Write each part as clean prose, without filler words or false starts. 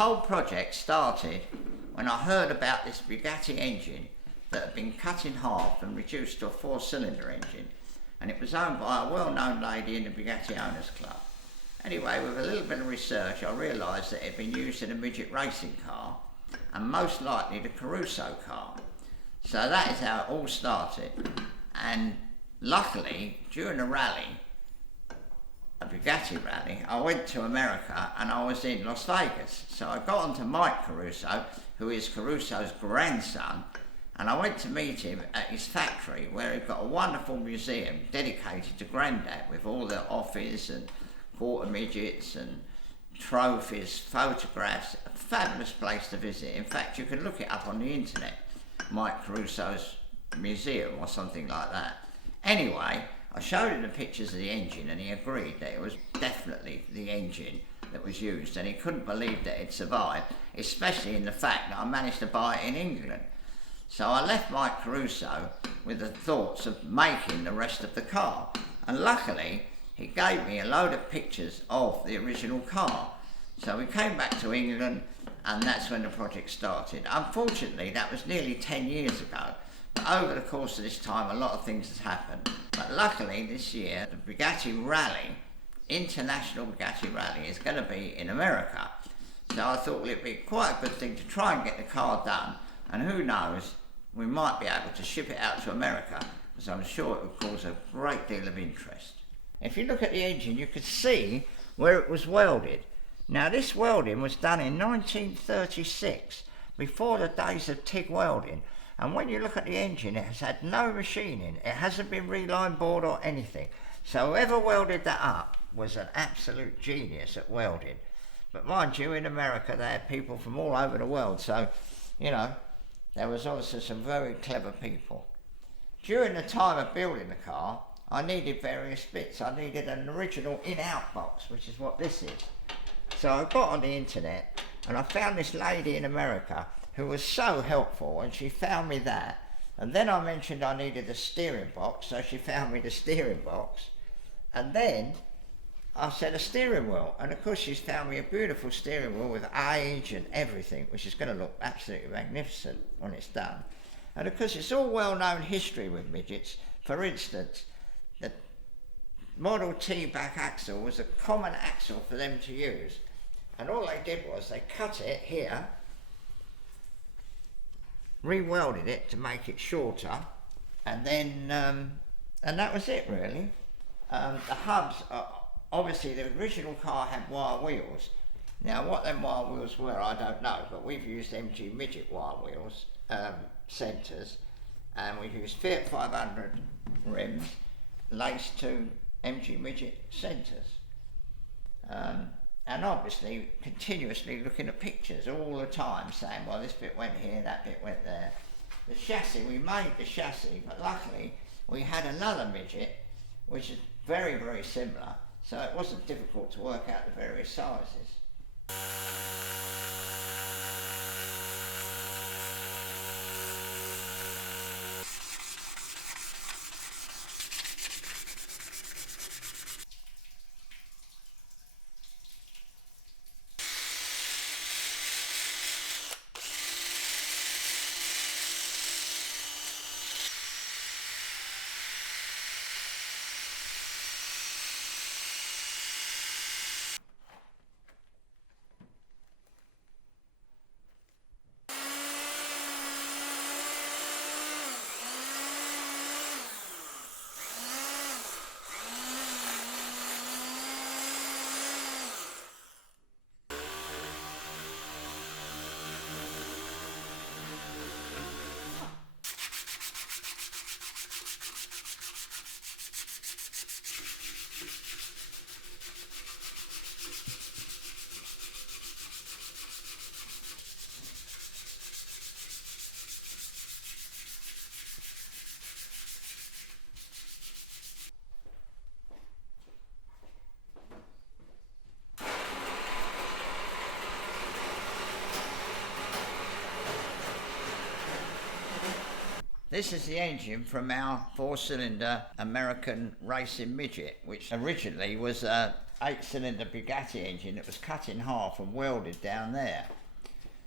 whole project started when I heard about this Bugatti engine that had been cut in half and reduced to a 4-cylinder engine, and it was owned by a well-known lady in the Bugatti Owners Club. Anyway, with a little bit of research, I realised that it had been used in a midget racing car, and most likely the Caruso car. So that is how it all started. And luckily, during a rally, a Bugatti rally, I went to America and I was in Las Vegas. So I got onto Mike Caruso, who is Caruso's grandson, and I went to meet him at his factory where he's got a wonderful museum dedicated to Grandad with all the office and quarter midgets and trophies, photographs. A fabulous place to visit. In fact, you can look it up on the internet, Mike Caruso's museum or something like that. Anyway, I showed him the pictures of the engine and he agreed that it was definitely the engine that was used, and he couldn't believe that it survived, especially in the fact that I managed to buy it in England. So I left Mike Caruso with the thoughts of making the rest of the car, and luckily he gave me a load of pictures of the original car. So we came back to England and that's when the project started. Unfortunately, that was nearly 10 years ago. But over the course of this time, a lot of things has happened. But luckily this year, the Bugatti Rally, International Bugatti Rally, is going to be in America. So I thought, well, it'd be quite a good thing to try and get the car done. And who knows, we might be able to ship it out to America, because I'm sure it would cause a great deal of interest. If you look at the engine, you can see where it was welded. Now, this welding was done in 1936, before the days of TIG welding. And when you look at the engine, it has had no machining. It hasn't been reline bored or anything. So whoever welded that up was an absolute genius at welding. But mind you, in America, they had people from all over the world. So, you know, there was obviously some very clever people. During the time of building the car, I needed various bits. I needed an original in-out box, which is what this is. So I got on the internet and I found this lady in America who was so helpful, and she found me that. And then I mentioned I needed a steering box, so she found me the steering box. And then I said a steering wheel, and of course she's found me a beautiful steering wheel with age and everything, which is going to look absolutely magnificent when it's done. And of course it's all well-known history with midgets. For instance, the Model T back axle was a common axle for them to use. And all they did was they cut it here, re-welded it to make it shorter, and then and that was it really. The hubs, obviously the original car had wire wheels. Now what them wire wheels were, I don't know, but we've used MG Midget wire wheels, centres, and we've used Fiat 500 rims laced to MG Midget centres. And obviously continuously looking at pictures all the time, saying, well, this bit went here, that bit went there. The chassis, we made the chassis, but luckily we had another midget which is very, very similar, so it wasn't difficult to work out the various sizes. This is the engine from our 4-cylinder American racing midget, which originally was a 8-cylinder Bugatti engine that was cut in half and welded down there.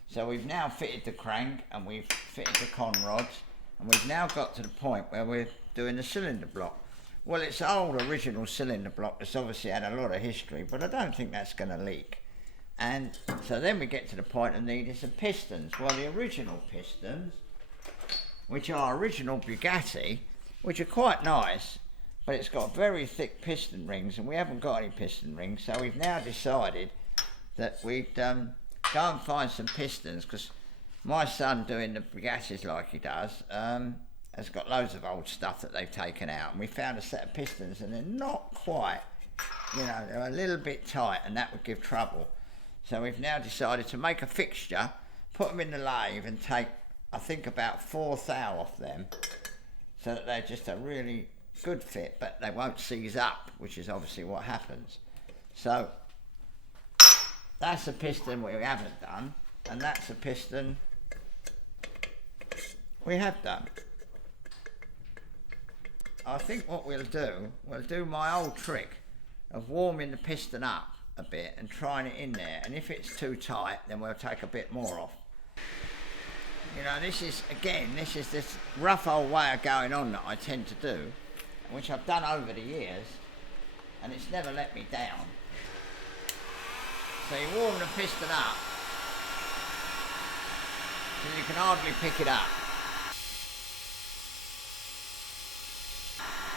So we've now fitted the crank and we've fitted the con rods, and we've now got to the point where we're doing the cylinder block. Well, it's an old original cylinder block that's obviously had a lot of history, but I don't think that's going to leak. And so then we get to the point of needing some pistons. Well, the original pistons, which are original Bugatti, which are quite nice, but it's got very thick piston rings, and we haven't got any piston rings, so we've now decided that we'd go and find some pistons, because my son, doing the Bugattis like he does, has got loads of old stuff that they've taken out, and we found a set of pistons, and they're not quite, they're a little bit tight, and that would give trouble. So we've now decided to make a fixture, put them in the lathe, and take, I think, about 4 thou off them, so that they're just a really good fit, but they won't seize up, which is obviously what happens. So that's a piston we haven't done, and that's a piston we have done. I think what we'll do my old trick of warming the piston up a bit and trying it in there, and if it's too tight, then we'll take a bit more off. This is this rough old way of going on that I tend to do, which I've done over the years, and it's never let me down. So you warm the piston up till you can hardly pick it up.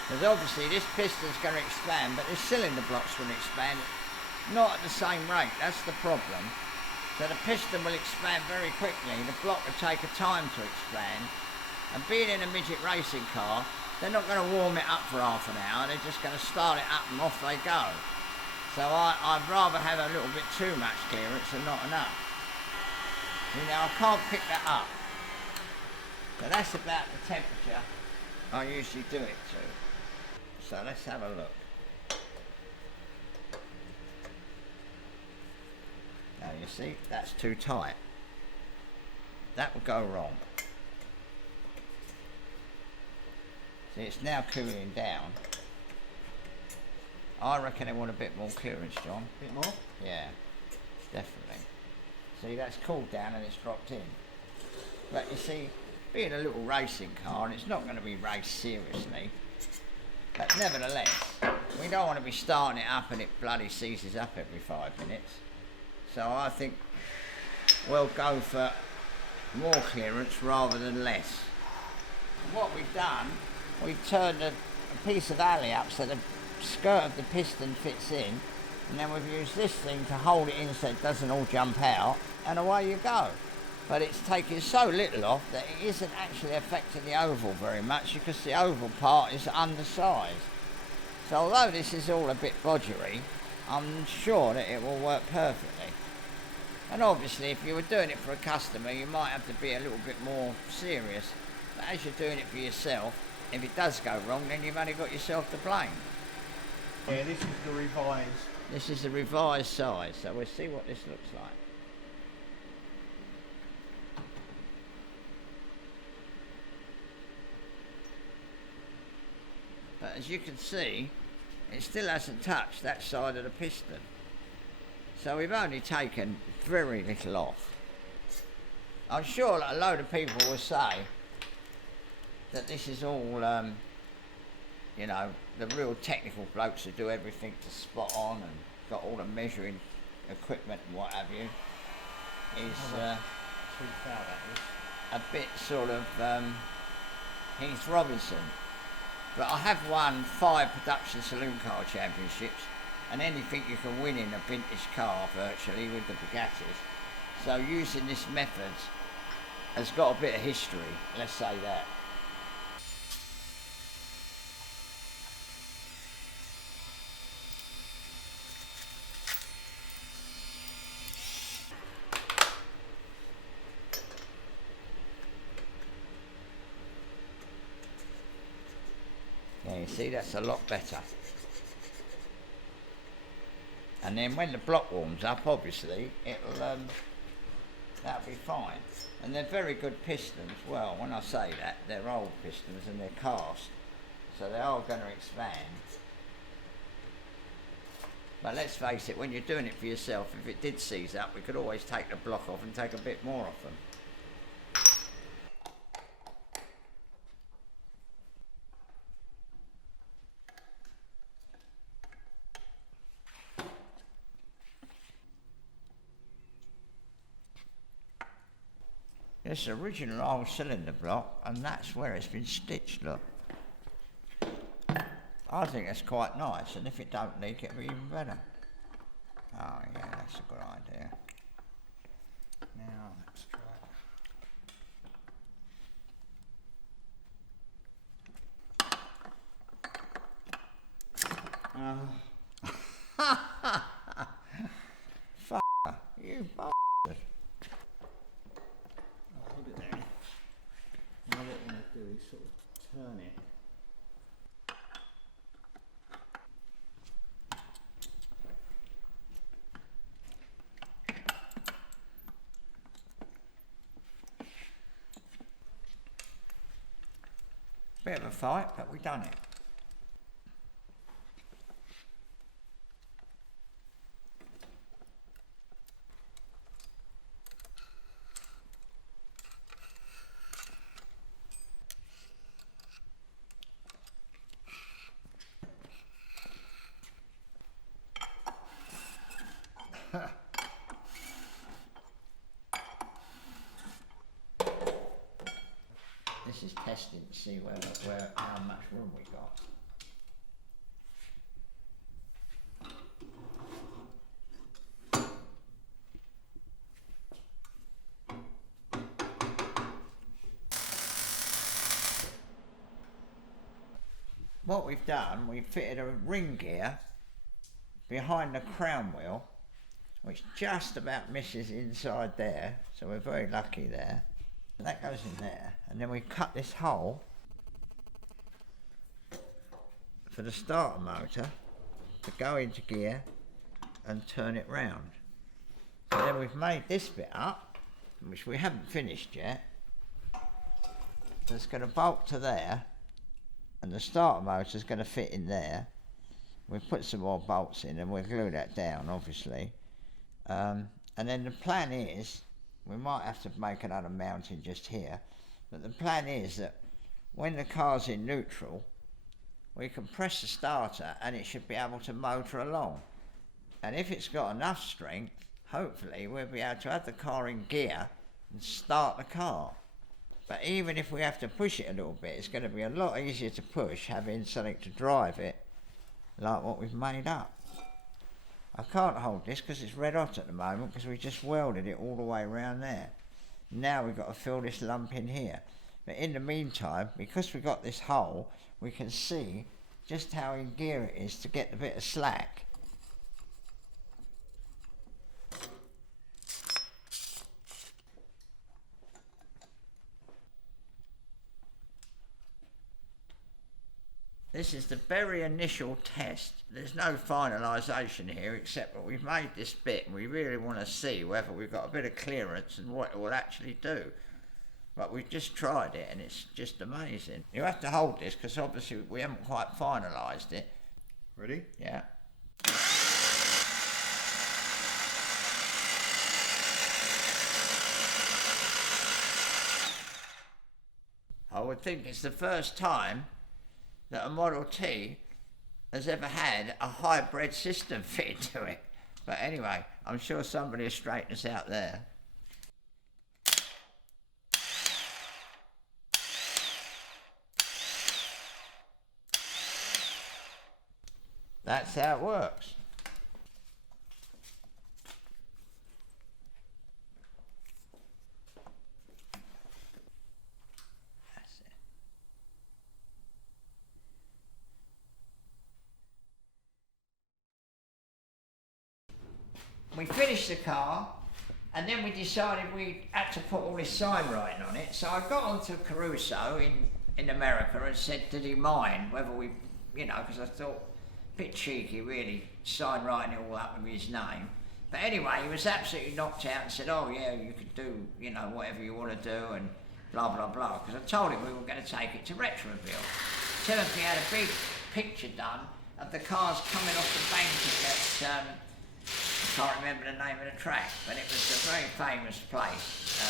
Because obviously this piston's going to expand, but the cylinder block's going to expand not at the same rate. That's the problem. So the piston will expand very quickly, the block will take a time to expand, and being in a midget racing car, they're not going to warm it up for half an hour, they're just going to start it up and off they go. So I'd rather have a little bit too much clearance than not enough. I can't pick that up. So that's about the temperature I usually do it to. So let's have a look. Now you see, that's too tight. That would go wrong. See, it's now cooling down. I reckon I want a bit more clearance, John. A bit more? Yeah, definitely. See, that's cooled down and it's dropped in. But you see, being a little racing car, and it's not going to be raced seriously, but nevertheless, we don't want to be starting it up and it bloody seizes up every 5 minutes. So I think we'll go for more clearance rather than less. What we've done, we've turned a piece of alley up so the skirt of the piston fits in, and then we've used this thing to hold it in so it doesn't all jump out, and away you go. But it's taking so little off that it isn't actually affecting the oval very much, because the oval part is undersized. So although this is all a bit bodgery, I'm sure that it will work perfectly. And obviously if you were doing it for a customer, you might have to be a little bit more serious. But as you're doing it for yourself, if it does go wrong, then you've only got yourself to blame. Yeah, this is the revised. This is the revised size, so we'll see what this looks like. But as you can see, it still hasn't touched that side of the piston. So we've only taken very little off. I'm sure that a load of people will say that this is all, the real technical blokes who do everything to spot on and got all the measuring equipment and what have you, is a bit sort of Heath Robinson. But I have won 5 production saloon car championships, and anything you can win in a vintage car virtually with the Bugattis. So using this method has got a bit of history, let's say that. Yeah, you see, that's a lot better. And then when the block warms up, obviously, that'll be fine. And they're very good pistons. Well, when I say that, they're old pistons and they're cast, so they are going to expand. But let's face it, when you're doing it for yourself, if it did seize up, we could always take the block off and take a bit more off them. This original old cylinder block, and that's where it's been stitched, look. I think it's quite nice, and if it don't leak, it'll be even better. Oh yeah, that's a good idea. Now, let's try it. Fucker, you bastard. Hold it there. What I want to do is sort of turn it. Bit of a fight, but we've done it. This is testing to see how much room we got. What we've done, we've fitted a ring gear behind the crown wheel, which just about misses inside there, so we're very lucky there. That goes in there, and then we cut this hole for the starter motor to go into gear and turn it round. So then we've made this bit up, which we haven't finished yet. That's going to bolt to there, and the starter motor's going to fit in there. We've put some more bolts in and we'll glue that down, obviously. And then the plan is, we might have to make another mounting just here, but the plan is that when the car's in neutral, we can press the starter and it should be able to motor along. And if it's got enough strength, hopefully we'll be able to have the car in gear and start the car. But even if we have to push it a little bit, it's going to be a lot easier to push having something to drive it, like what we've made up. I can't hold this because it's red hot at the moment because we just welded it all the way around there. Now we've got to fill this lump in here. But in the meantime, because we've got this hole, we can see just how in gear it is to get the bit of slack. This is the very initial test. There's no finalisation here except that we've made this bit and we really want to see whether we've got a bit of clearance and what it will actually do. But we've just tried it and it's just amazing. You have to hold this because obviously we haven't quite finalised it. Ready? Yeah. I would think it's the first time that a Model T has ever had a hybrid system fitted to it. But anyway, I'm sure somebody will straighten us out there. That's how it works. We finished the car and then we decided we had to put all this sign writing on it. So I got onto Caruso in America and said, did he mind whether we, because I thought, a bit cheeky really, sign writing it all up with his name. But anyway, he was absolutely knocked out and said, oh yeah, you could do, whatever you want to do and blah, blah, blah. Because I told him we were going to take it to Retromobile. Timothy had a big picture done of the cars coming off the benches at, I can't remember the name of the track, but it was a very famous place.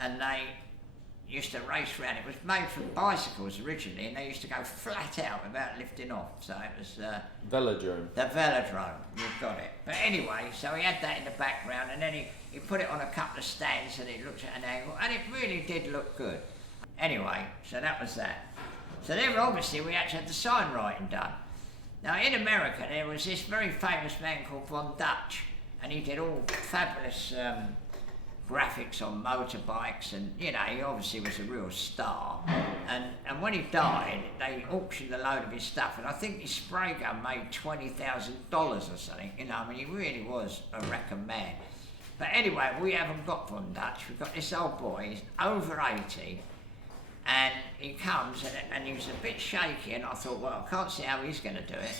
And they used to race around. It was made for bicycles originally, and they used to go flat out without lifting off. So it was Velodrome. the velodrome. You've got it. But anyway, so he had that in the background, and then he put it on a couple of stands, and it looked at an angle, and it really did look good. Anyway, so that was that. So then obviously we actually had the sign writing done. Now in America there was this very famous man called Von Dutch, and he did all fabulous graphics on motorbikes, and you know, he obviously was a real star. And when he died, they auctioned a load of his stuff, and I think his spray gun made $20,000 or something. You know, I mean, he really was a reckon man. But anyway, we haven't got Von Dutch. We've got this old boy. He's over 80, and he comes, and he was a bit shaky, and I thought, well, I can't see how he's going to do it.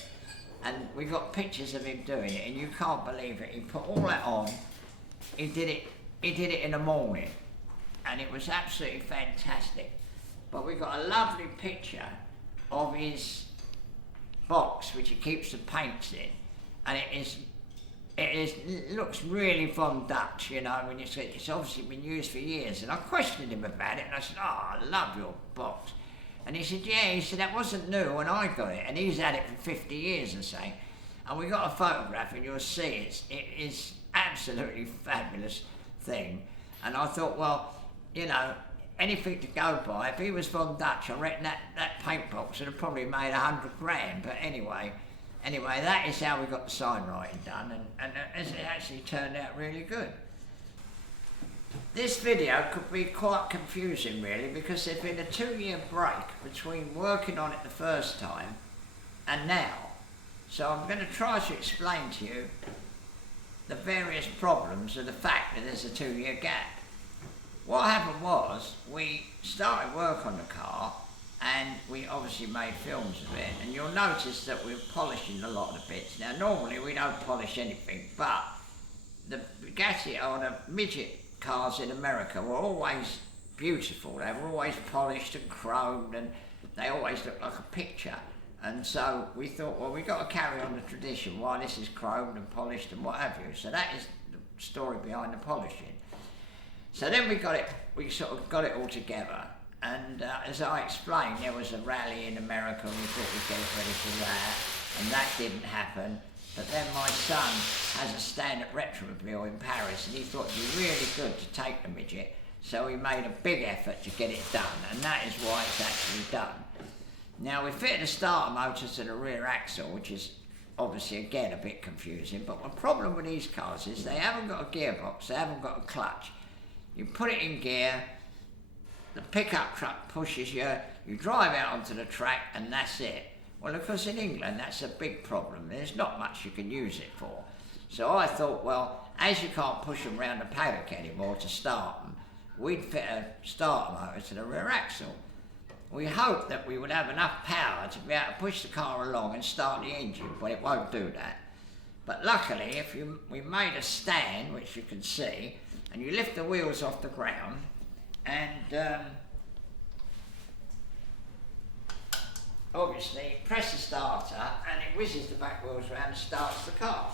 And we got pictures of him doing it, and you can't believe it. He put all that on. He did it in the morning, and it was absolutely fantastic. But we got a lovely picture of his box, which he keeps the paints in, and it looks really Von Dutch, you know. I mean, it's obviously been used for years, and I questioned him about it, and I said, "Oh, I love your box," and he said, "Yeah," he said, "that wasn't new when I got it, and he's had it for 50 years or so." And we got a photograph, and you'll see it is absolutely fabulous thing. And I thought, well, you know, anything to go by. If he was Von Dutch, I reckon that paint box would have probably made 100 grand. But anyway, that is how we got the sign writing done, and it actually turned out really good. This video could be quite confusing really, because there's been a 2-year break between working on it the first time and now. So I'm going to try to explain to you the various problems of the fact that there's a 2-year gap. What happened was, we started work on the car, and we obviously made films of it, and you'll notice that we're polishing a lot of the bits. Now normally we don't polish anything, but the Bugatti or the Midget cars in America were always beautiful. They were always polished and chromed, and they always looked like a picture. And so we thought, well, we've got to carry on the tradition while this is chromed and polished and what have you. So that is the story behind the polishing. So then we sort of got it all together. And as I explained, there was a rally in America, and we thought we'd get it ready for that. And that didn't happen. But then my son has a stand at Retromobile in Paris, and he thought it'd be really good to take the Midget. So he made a big effort to get it done, and that is why it's actually done. Now we fitted a starter motor to the rear axle, which is obviously again a bit confusing, but the problem with these cars is they haven't got a gearbox, they haven't got a clutch. You put it in gear, the pickup truck pushes you, you drive out onto the track, and that's it. Well, of course in England that's a big problem, there's not much you can use it for. So I thought, well, as you can't push them around the paddock anymore to start them, we'd fit a starter motor to the rear axle. We hoped that we would have enough power to be able to push the car along and start the engine, but it won't do that. But luckily, we made a stand, which you can see, and you lift the wheels off the ground, and obviously press the starter, and it whizzes the back wheels around and starts the car.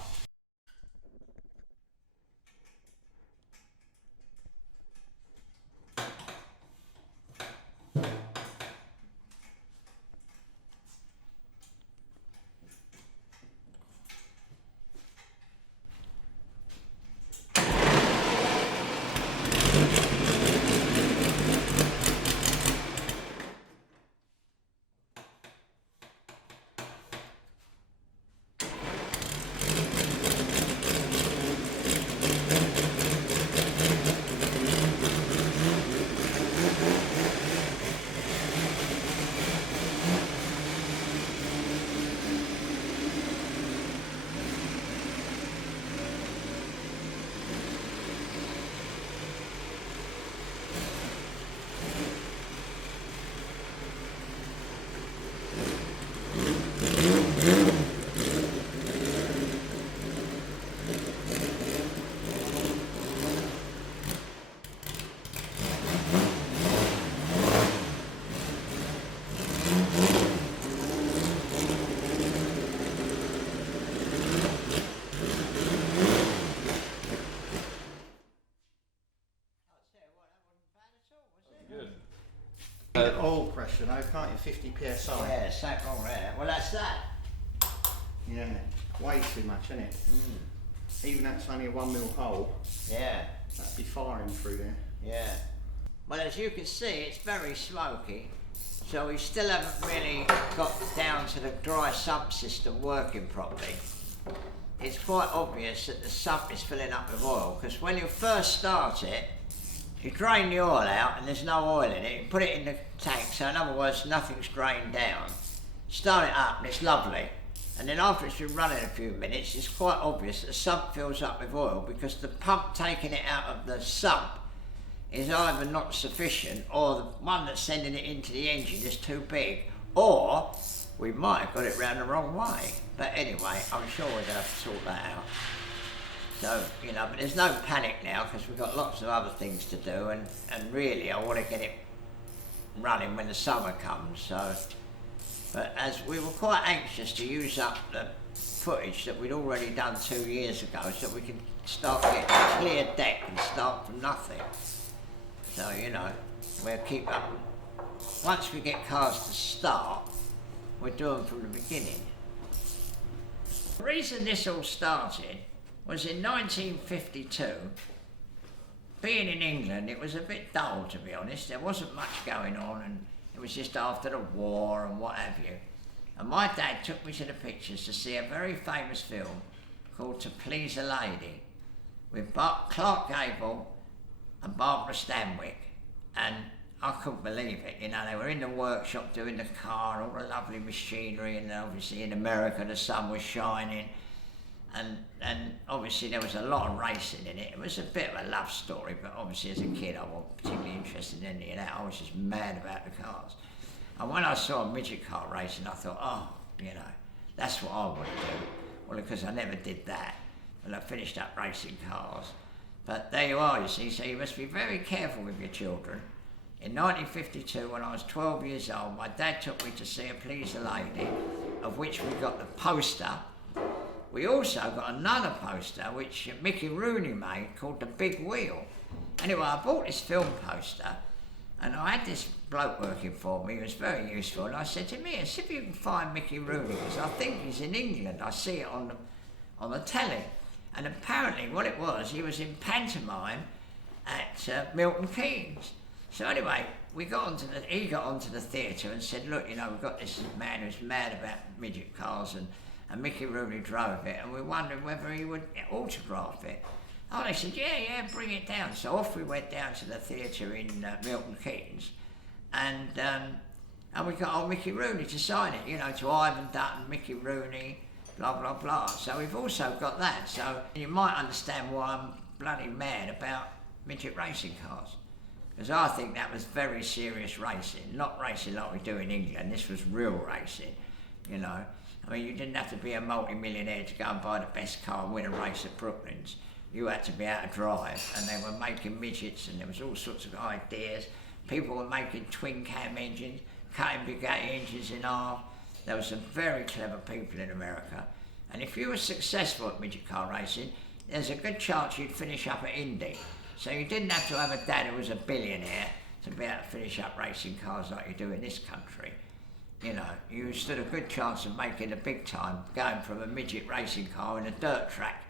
the oil pressure though, can't you? 50 psi. Yeah, something wrong there. Well, that's that. Yeah, way too much, isn't it? Even that's only a 1 mil hole. Yeah. That'd be firing through there. Yeah. Well, as you can see, it's very smoky. So we still haven't really got down to the dry sump system working properly. It's quite obvious that the sump is filling up with oil, because when you first start it, you drain the oil out and there's no oil in it. You put it in the tank, so in other words, nothing's drained down. Start it up and it's lovely. And then after it's been running a few minutes, it's quite obvious that the sump fills up with oil, because the pump taking it out of the sump is either not sufficient, or the one that's sending it into the engine is too big, or we might have got it round the wrong way. But anyway, I'm sure we're going to have to sort that out. So, you know, but there's no panic now, because we've got lots of other things to do, and really I want to get it running when the summer comes. So, but as we were quite anxious to use up the footage that we'd already done 2 years ago, so we can start getting a clear deck and start from nothing. So, you know, we'll keep up. Once we get cars to start, we're doing from the beginning. The reason this all started was in 1952. Being in England, it was a bit dull, to be honest. There wasn't much going on, and it was just after the war and what have you. And my dad took me to the pictures to see a very famous film called To Please a Lady, with Clark Gable and Barbara Stanwyck. And I couldn't believe it, you know, they were in the workshop doing the car, all the lovely machinery, and obviously in America the sun was shining, and obviously there was a lot of racing in it. It was a bit of a love story, but obviously as a kid I wasn't particularly interested in any of that. I was just mad about the cars. And when I saw a midget car racing, I thought, oh, you know, that's what I want to do. Well, because I never did that. Well, I finished up racing cars. But there you are, you see, so you must be very careful with your children. In 1952, when I was 12 years old, my dad took me to see A Please a Lady, of which we got the poster. We also got another poster, which Mickey Rooney made, called The Big Wheel. Anyway, I bought this film poster, and I had this bloke working for me who was very useful, and I said to him, "Here, see if you can find Mickey Rooney, because I think he's in England. I see it on the telly." And apparently what it was, he was in pantomime at Milton Keynes. So anyway, he got onto the theatre and said, "Look, you know, we've got this man who's mad about midget cars," and Mickey Rooney drove it, and we wondered whether he would autograph it. Oh, they said, yeah, bring it down. So off we went down to the theatre in Milton Keynes, and we got old Mickey Rooney to sign it, you know, to Ivan Dutton, Mickey Rooney, blah, blah, blah. So we've also got that. So you might understand why I'm bloody mad about midget racing cars. Because I think that was very serious racing, not racing like we do in England. This was real racing, you know. I mean, you didn't have to be a multi-millionaire to go and buy the best car and win a race at Brooklands. You had to be able to drive, and they were making midgets, and there was all sorts of ideas. People were making twin-cam engines, cutting Bugatti engines in half. There were some very clever people in America. And if you were successful at midget car racing, there's a good chance you'd finish up at Indy. So you didn't have to have a dad who was a billionaire to be able to finish up racing cars like you do in this country. You know, you stood a good chance of making a big time going from a midget racing car in a dirt track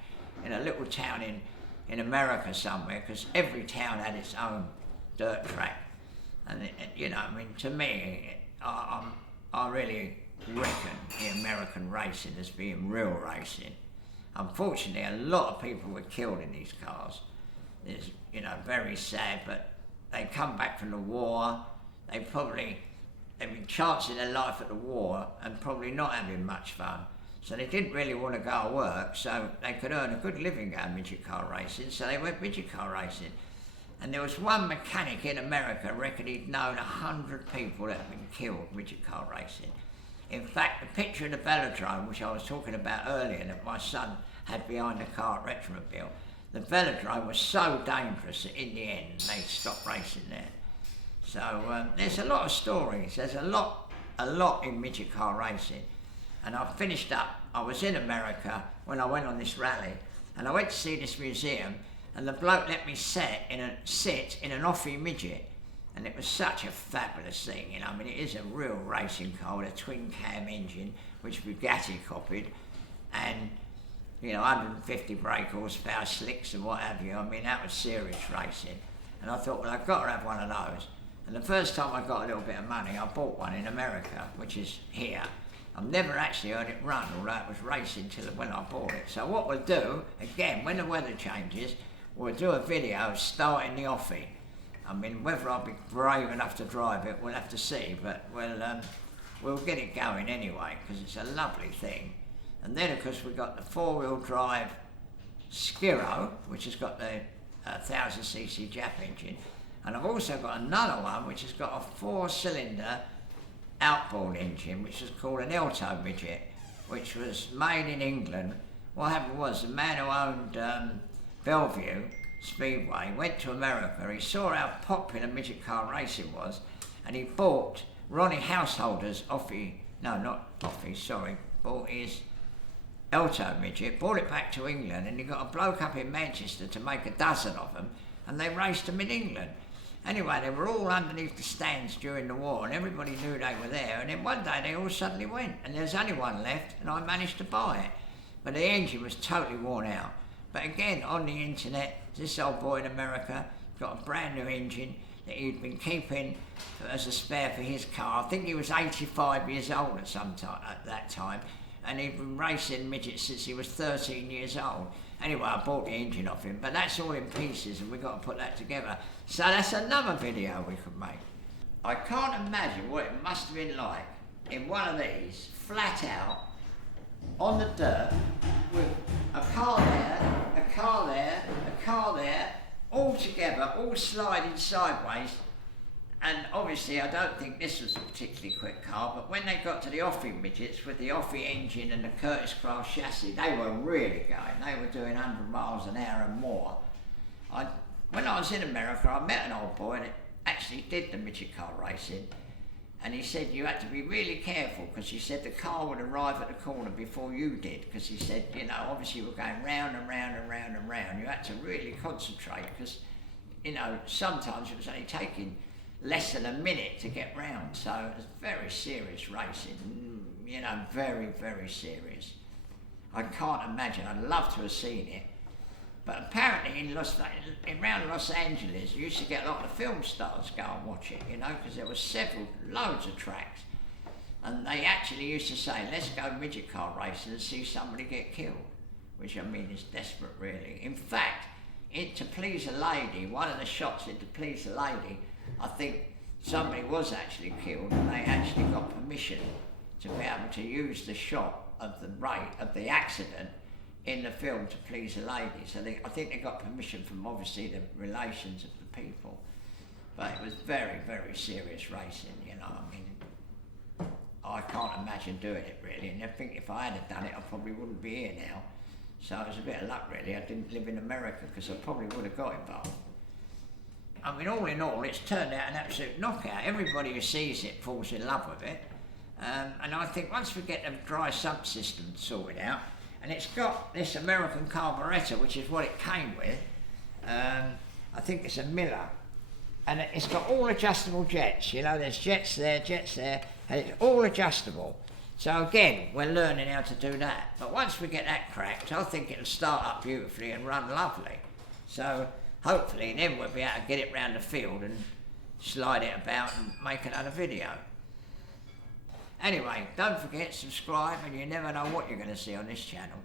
in a little town in America somewhere, because every town had its own dirt track. And, you know, I mean, to me, I really reckon the American racing as being real racing. Unfortunately, a lot of people were killed in these cars. It's, you know, very sad, but they come back from the war, they've been chancing their life at the war and probably not having much fun. So they didn't really want to go to work, so they could earn a good living going midget car racing, so they went midget car racing. And there was one mechanic in America reckoned he'd known 100 people that had been killed midget car racing. In fact, the picture of the velodrome, which I was talking about earlier, that my son had behind the car at Retromobile, the velodrome was so dangerous that in the end they stopped racing there. So there's a lot of stories. There's a lot in midget car racing. And I finished up. I was in America when I went on this rally, and I went to see this museum, and the bloke let me sit in an Offie midget. And it was such a fabulous thing, you know. I mean, it is a real racing car with a twin cam engine, which Bugatti copied, and, you know, 150 brake horsepower, slicks and what have you. I mean, that was serious racing. And I thought, well, I've got to have one of those. And the first time I got a little bit of money, I bought one in America, which is here. I've never actually heard it run, although it was racing till when I bought it. So what we'll do, again, when the weather changes, we'll do a video starting the offie. I mean, whether I'll be brave enough to drive it, we'll have to see, but we'll get it going anyway, because it's a lovely thing. And then, of course, we've got the four-wheel drive Skiro, which has got the 1000cc Jap engine. And I've also got another one, which has got a four-cylinder outboard engine, which is called an Alto Midget, which was made in England. What happened was, the man who owned Bellevue Speedway went to America. He saw how popular midget car racing was, and he bought Ronnie Householder's bought his Alto Midget, brought it back to England, and he got a bloke up in Manchester to make a dozen of them, and they raced them in England. Anyway, they were all underneath the stands during the war, and everybody knew they were there, and then one day they all suddenly went, and there's only one left, and I managed to buy it. But the engine was totally worn out. But again, on the internet, this old boy in America got a brand new engine that he'd been keeping as a spare for his car. I think he was 85 years old at that time, and he'd been racing midgets since he was 13 years old. Anyway, I bought the engine off him, but that's all in pieces, and we've got to put that together. So that's another video we could make. I can't imagine what it must have been like in one of these, flat out, on the dirt, with a car there, a car there, a car there, all together, all sliding sideways. And obviously I don't think this was a particularly quick car, but when they got to the offie midgets with the offie engine and the Curtis Craft chassis, they were really going. They were doing 100 miles an hour and more. When I was in America, I met an old boy that actually did the midget car racing, and he said you had to be really careful, because he said the car would arrive at the corner before you did, because he said, you know, obviously we're going round and round and round and round. You had to really concentrate, because, you know, sometimes it was only taking less than a minute to get round. So it was very serious racing, you know, very, very serious. I can't imagine. I'd love to have seen it. But apparently around Los Angeles, you used to get a lot of film stars go and watch it, you know, because there were loads of tracks. And they actually used to say, let's go midget car racing and see somebody get killed, which I mean is desperate, really. In fact, To Please a Lady, one of the shots in To Please a Lady, I think somebody was actually killed, and they actually got permission to be able to use the shot of the accident in the film To Please a Lady. So I think they got permission from obviously the relations of the people. But it was very, very serious racing, you know. I mean, I can't imagine doing it really, and I think if I had done it, I probably wouldn't be here now. So it was a bit of luck really. I didn't live in America, because I probably would have got involved. I mean, all in all, it's turned out an absolute knockout. Everybody who sees it falls in love with it. And I think once we get the dry sump system sorted out, and it's got this American carburettor, which is what it came with. I think it's a Miller. And it's got all adjustable jets, you know, there's jets there, and it's all adjustable. So again, we're learning how to do that. But once we get that cracked, I think it'll start up beautifully and run lovely. So hopefully then we'll be able to get it round the field and slide it about and make another video. Anyway, don't forget, subscribe, and you never know what you're going to see on this channel.